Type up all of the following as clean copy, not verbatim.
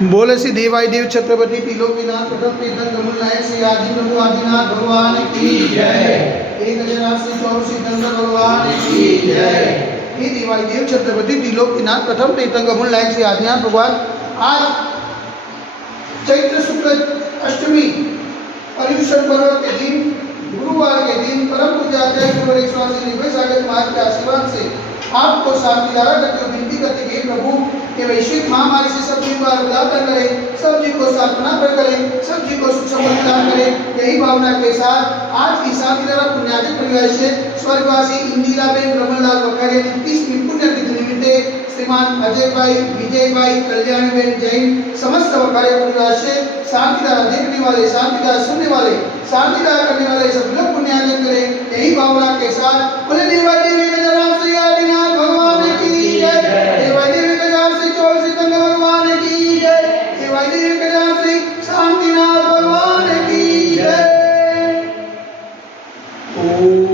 बोले श्री देवाई देव छत्रपति त्रिलोकीनाथ प्रथम तीर्थन गमन नायक श्री आदि प्रभु आदिनाथ भगवान की जय। एक हजार श्री चौसी चंद्र भगवान की जय। हे देवाई देव छत्रपति त्रिलोकीनाथ प्रथम तीर्थन गमन नायक श्री आदिनाथ भगवान, आज चैत्र शुक्ल अष्टमी पर्युषण पर्व के दिन, गुरुवार के दिन, परम पूज्य आचार्य गुरु निवेश सागर महाराज के आशीर्वाद से आपको शांति धारा करते हुए विनती करते हैं, प्रभु ये वैश्विक महामारी से सब जीव का उद्धार करें, सब जीव को सांत्वना करें, सब जीव को सुख समृद्धि दान करें। यही भावना के साथ आज की शांति धारा पुण्यार्जन परिवार से स्वर्गवासी इंदिराबेन रमनलाल वखारिया की 30वीं पुण्यतिथि निमित्ते श्रीमान अजय भाई, विजय भाई, कल्याणबेन जैन समस्त वखारिया परिवार से शांति धारा देखने वाले, शांति धारा सुनने वाले, शांति धारा करने वाले सब लोग पुण्यार्जन करें। यही भावना के साथ बोले देवाई देवी गजराम श्री आदिनाथ भगवान की जय। देवाई देवी गजराम श्री चौसी चंद्र भगवान की जय। देवाई देवी गजराम श्री शांतिनाथ भगवान की जय। ओम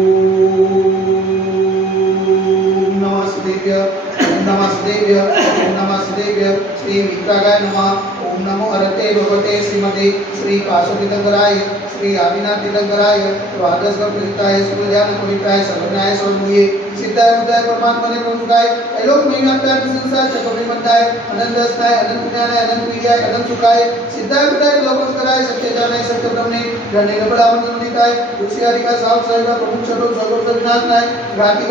नमः देव्य श्री मित्रागाय नमः। ओम नमो हरते भगवते श्रीमते श्री काशोतीर्थंकराय श्री आदिनाथ तीर्थंकराय द्वादश प्रसिद्धाय सुज्ञान पवित्राय सर्वज्ञाय सर्वमूये सिद्धाय बुद्धाय परमात्मने प्रमुखाय एलोक महिमात्याय संसार चक्रवर्ती मध्याय अनंत अस्ताय अनंत ज्ञानाय अनंत विद्याय अनंत सुखाय सिद्धाय बुद्धाय लोकस्कराय सत्य जानाय सत्य ब्रह्मणे गणे नबलावंतनिताय तुलसीआदि का साव सर्व प्रमुख छतो सर्व विनाशनाय घाटी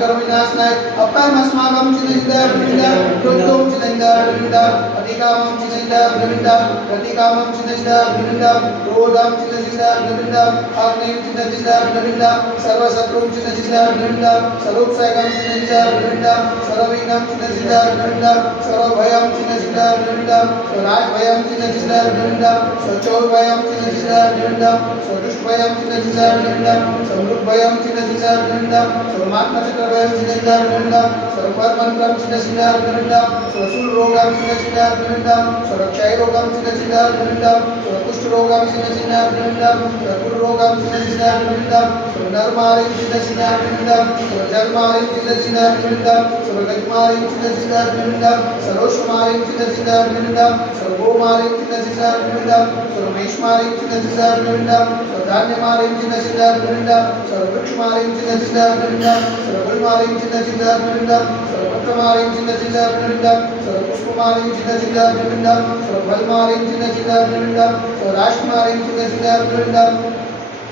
करो विनाशनाय अपाय मस्मागम चिन्निदा विनिदा प्रोक्तोम चिन्निदा विनिदा अधिकामम चिन्निदा विनिदा प्रतिकामम चिन्निदा विनिदा क्रोधम चिन्निदा विनिदा अग्निम चिन्निदा विनिदा सर्व शत्रुम चिन्निदा विनिदा सर्वोपसयगम चिन्निदा विनिदा सर्वविघ्नं चिन्निदा विनिदा सर्वभयं चिन्निदा विनिदा स्वराजभयं चिन्निदा विनिदा स्वचोरभयं चिन्निदा विनिदा स्वदुष्टभयं चिन्निदा विनिदा समृद्धभयं चिन्निदा विनिदा सर्वमात्मचक्रभयं चिन्निदा विनिदा सर्वपरमंत्रं चिन्निदा विनिदा स्वशूलरोगं चिन्निदा विनिदा स्वरक्षयरोगं चिन्निदा विनिदा स्वकुष्ठरोगं चिन्निदा विनिदा स्वकुलरोगं चिन्निदा विनिदा स्वनरमारिं चिन्निदा विनिदा स्वजलमारिं चिन्निदा विनिदा स्वगजमारिं चिन्निदा विनिदा सर्वोष्मारिं चिन्निदा विनिदा सर्वोमारिं चिन्निदा विनिदा सर्वमेशमारिं चिन्निदा विनिदा सर्वधान्यमारिं चिन्निदा विनिदा सर्ववृक्षमारिं चिन्निदा विनिदा सर्वफलमारिं चिन्निदा विनिदा सर्वपत्रमारिं चिन्निदा विनिदा सर्वपुष्पमारिं चिन्निदा विनिदा सर्वफलमारिं चिन्निदा विनिदा सर्वराष्ट्रमारिं चिन्निदा विनिदा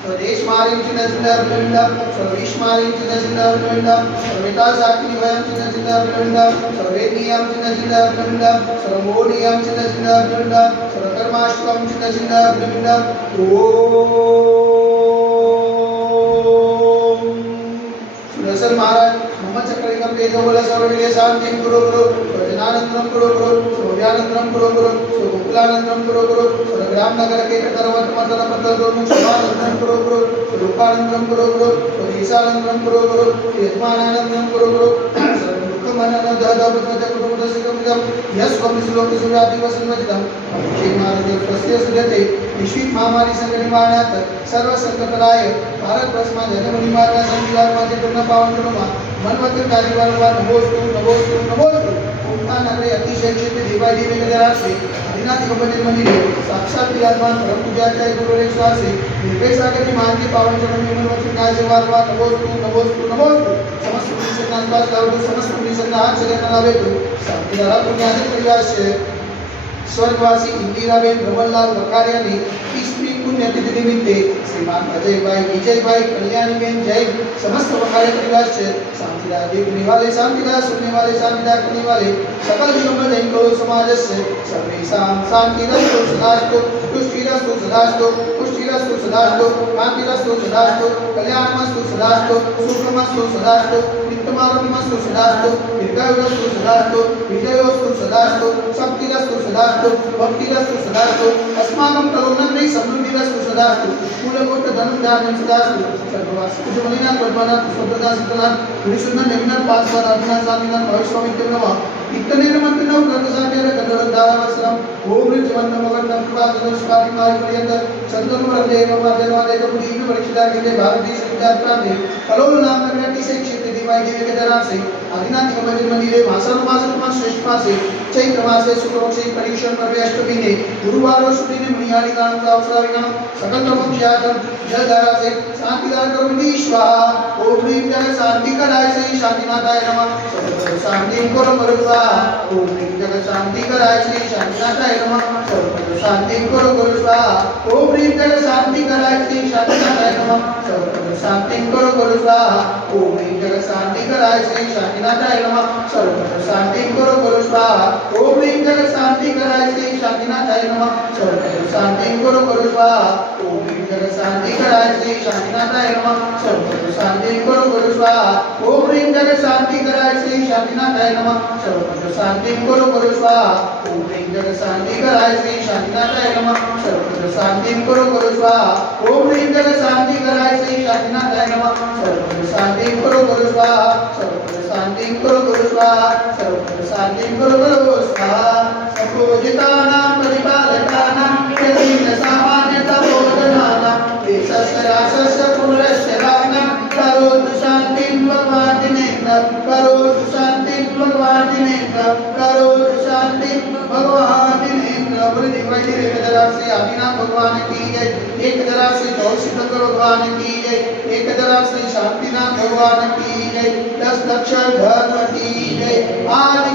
स्वदेशमारिं चिन्निदा विनिदा सर्वेशमारिं चिन्निदा विनिदा सर्वेतासाग्निभयं चिन्निदा विनिदा सर्वेदीयं चिन्निदा विनिदा सर्वमोदीयं चिन्निदा विनिदा सर्वकर्माष्टकं चिन्निदा विनिदा ओम सुदर्शन महाराज चक्रम तेजो बल सर्वविजय शांति गुरु गुरु वचनानंदनम गुरु गुरु सूर्यानंदनम गुरु गुरु गोकुलानंदनम गुरु गुरु ग्राम नगर के करवत मंडल मंडल गुरु शिवानंदनम गुरु गुरु रूपानंदनम गुरु गुरु स्वदेशानंदनम गुरु गुरु यजमानानंदनम गुरु गुरु दुःखमनन ददवसज कुटुंबदसिकमिदं यस्वं श्लोक सुराति वसन्वजितं श्रीमानदेव तस्य सुजते विश्विक महामारी संगनिमानात सर्व संकटनाय भारत वर्ष में जन्म निमाता संविधान में पूर्ण पावन करुणा मनवंतर कार्यवार नमोस्तु नमोस्तु नमोस्तु ओंकार नगरे अतिशय क्षेत्र देवाई देवी गजराज से आदिनाथ गणपति मंदिर साक्षात विराजमान परम पूज्याचार्य गुरु रेश्वर से निर्भय सागर की मान के पावन चरण में मनवंतर कार्यवार नमोस्तु नमोस्तु नमोस्तु समस्त पुण्य नाशवास लाभ समस्त पुण्य संग्रह चरण नावे तो शांति धारा पुण्यार्जन परिवार से स्वर्गवासी इंदिराबेन रमनलाल वखारिया ने 30वीं पुण्यतिथि निमित्ते श्रीमान अजय भाई, विजय भाई, कल्याणबेन जैन समस्त वखारिया परिवार से शांतिदार देखने वाले, शांतिदार सुनने वाले, शांतिदार करने वाले सकल जीवों का जैन को समाज से सर्वेषां शांतिरस्तु सदास्तु तुष्टिरस्तु सदास्तु पुष्टिरस्तु सदास्तु कांतिरस्तु सदास्तु कल्याणमस्तु सदास्तु सुखमस्तु सदास्तु नित्यमारोग्यमस्तु सदास्तु दीर्घायुरस्तु सदास्तु विजयोस्तु सदास्तु शक्तिरस्तु सदास्तु भक्तिरस्तु सदास्तु अस्माकं करुणन्यै समृद्धिरस्तु सदास्तु मूलकोट धनुर्धान्यं सदास्तु सर्ववासी कुजमलिनाथ पद्मनाथ सुभद्रनाथ शीतलनाथ विष्णुनाथ नेमिनाथ पार्श्वनाथ अभिनाथ स्वामीनाथ भविष्यवामित्य नमः इत्तनेरमन्त्रनौ ग्रंथसाटेर गंधर्वधारावस्त्रम ओम ऋजवन्तं मगन्तं कृपाचन्द्रस्वामिमाय पर्यन्त चन्द्रमरदेव माध्यमादेव पुरीं परीक्षिता के भारतीय संविधान प्रांते कलोल नाम नगराटी से क्षेत्र देवाई देवी के दरार से આદિનાથ દિગંબર મંદિરે માસનો માસમાં શ્રેષ્ઠ માસે ચૈત્ર માસે શુક્લપક્ષે પરીક્ષણ પરવે અષ્ટમીને ગુરુવારો સુધીને મણિયાળી ગાન અવસરાવી ગાન સકલ તમોક્ષયાતમ જલધારા से शांतिदार करुणी स्वाहा ओम ह्रीं जग शांति कराय श्री शांतिनाथाय नमः सर्व शांति करो करो स्वाहा ओम ह्रीं जग शांति कराय श्री शांतिनाथाय नमः सर्व शांति करो स्वाहा ओम ह्रीं जग शांति कराय श्री शांतिनाथाय नमः सर्व शांति करो स्वाहा ओम ह्रीं जग शांति कराय श्री शांतिनाथाय नमः सर्व शांति करो स्वाहा ओम ह्रीं जग शांति कराय श्री शांतिनाथाय नमः सर्व शांति करो स्वाहा ओम ह्रीं जग शांति कराय श्री शांतिनाथाय नमः सर्व शांति करो स्वाहा ओम ह्रीं जग शांति कराय श्री शांतिनाथाय नमः सर्व शांति करो स्वाहा ओम ह्रीं जग शांति कराय श्री शांतिनाथाय नमः सर्व शांति करो स्वाहा ओम ह्रीं जग शांति कराय श्री शांतिनाथाय नमः सर्व शांति करो स्वाहा सर्व शांति करो स्वाहा सर्व शांति करो स्वाहा संपूजितानां परिपालकानां यदीन सामान्य तपोधनानां देशस्य पुरस्य राज्ञां करोतु शान्तिं भगवान् दिनेन्द्र करोतु शान्तिं भगवान् दिनेन्द्र करोतु शान्तिं भगवान् दिनेन्द्र बोले दिवाली एक हजार से आदिनाथ भगवान की जय 1000 से चौसितकर भगवान की जय 1000 से शांतिनाथ भगवान की जय 10 दक्षर धर्म की जय आदि